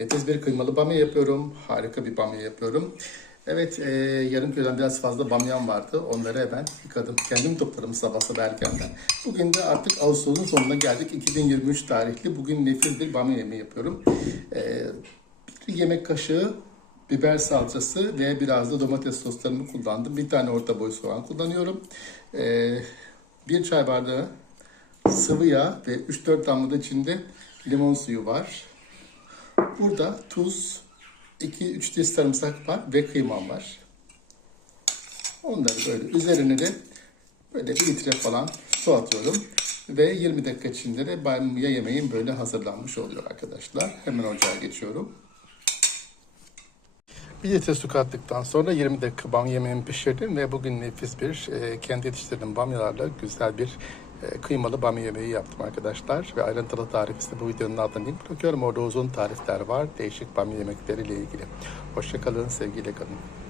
Nefes bir kıymalı bamya yapıyorum. Harika bir bamya yapıyorum. Evet, e, yarım kilodan biraz fazla bamyam vardı. Onları ben yıkadım. Kendim topladım sabah sabah erkenden. Bugün de artık Ağustos'un sonuna geldik. 2023 tarihli. Bugün nefis bir bamya yemeği yapıyorum. E, bir yemek kaşığı biber salçası ve biraz da domates soslarımı kullandım. Bir tane orta boy soğan kullanıyorum. E, bir çay bardağı sıvı yağ ve 3-4 damla da içinde limon suyu var. Burada tuz, 2-3 diş sarımsak var ve kıymam var. Onları böyle üzerine de böyle bir litre falan su atıyorum. Ve 20 dakika içinde de bamya yemeğim böyle hazırlanmış oluyor arkadaşlar. Hemen ocağa geçiyorum. Bir litre su kattıktan sonra 20 dakika bamya yemeğimi pişirdim ve bugün nefis bir e, kendi yetiştirdiğim bamyalarla güzel bir kıymalı bamya yemeği yaptım arkadaşlar. Ve ayrıntılı tarifi de bu videonun altına link bırakıyorum. Orada uzun tarifler var değişik bamya yemekleriyle ilgili. Hoşçakalın, sevgiyle kalın.